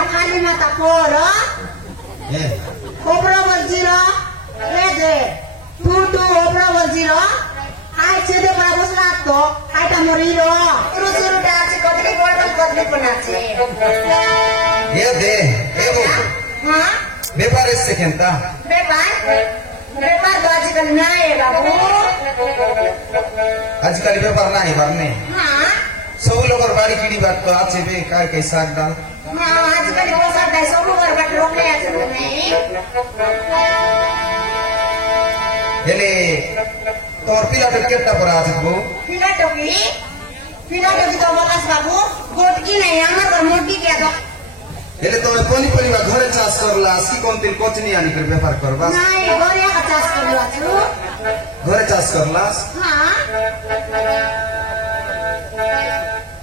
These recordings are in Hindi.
no kali mata poro. Opera zero. Lede. Tutu opera zero. Hai cede para bos lato. Hai tamoriro. Suruh dah si kodri penaci. Ya deh. Hah? Bepar इससे खेलता बेपार तो आजकल नहीं है बाबू आजकल व्यापार नहीं करने हाँ सब लोग और बाड़ी कीड़ी बात तो आज भी काय कैसा डाल हाँ आजकल वो सब है सब लोग और बात रोक ले आजकल नहीं ये तो और पिला तो कितना पड़ा आज वो पिला तो की तो बकास बाबू गोट की नहीं हमारे पर मोटी क्या तो ये तो मैं पोनी बात घरे चाष करला सी कौन तिल कोच नहीं आनी कर व्यापार करवा नहीं घरे का चाष करला छू घरे चाष करला हाँ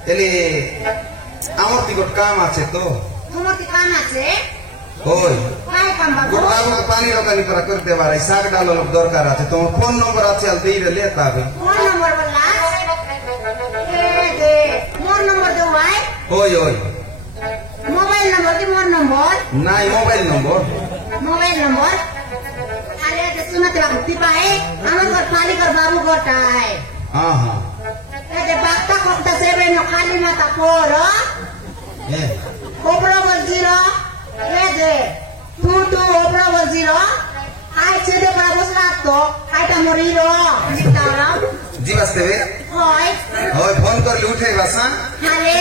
ये आमर ती गोट काम आचे तो हमारे की काम आचे होय काय काम बाबू गोटागो पानी रोकानी करा करते बारे साग डालो लोग दरकार आचे तो फोन नंबर आचे आल दे लेता है फोन नंबर बोला दे मोर नंबर दो भाई होय मोबाइल नंबर की मोर नंबर नहीं मोबाइल नंबर अरे तो सुनत लगती पाए हमारे घर खाली कर बाबू गोटा है हाँ ये बात कोता से बे न खाली मत पोरो ओपरा जीरो ये दे टू ओपरा जीरो आई छेदे para bos lato आई tamoriro जितारा जी वास्ते होय फोन कर ले उठे बस हां अरे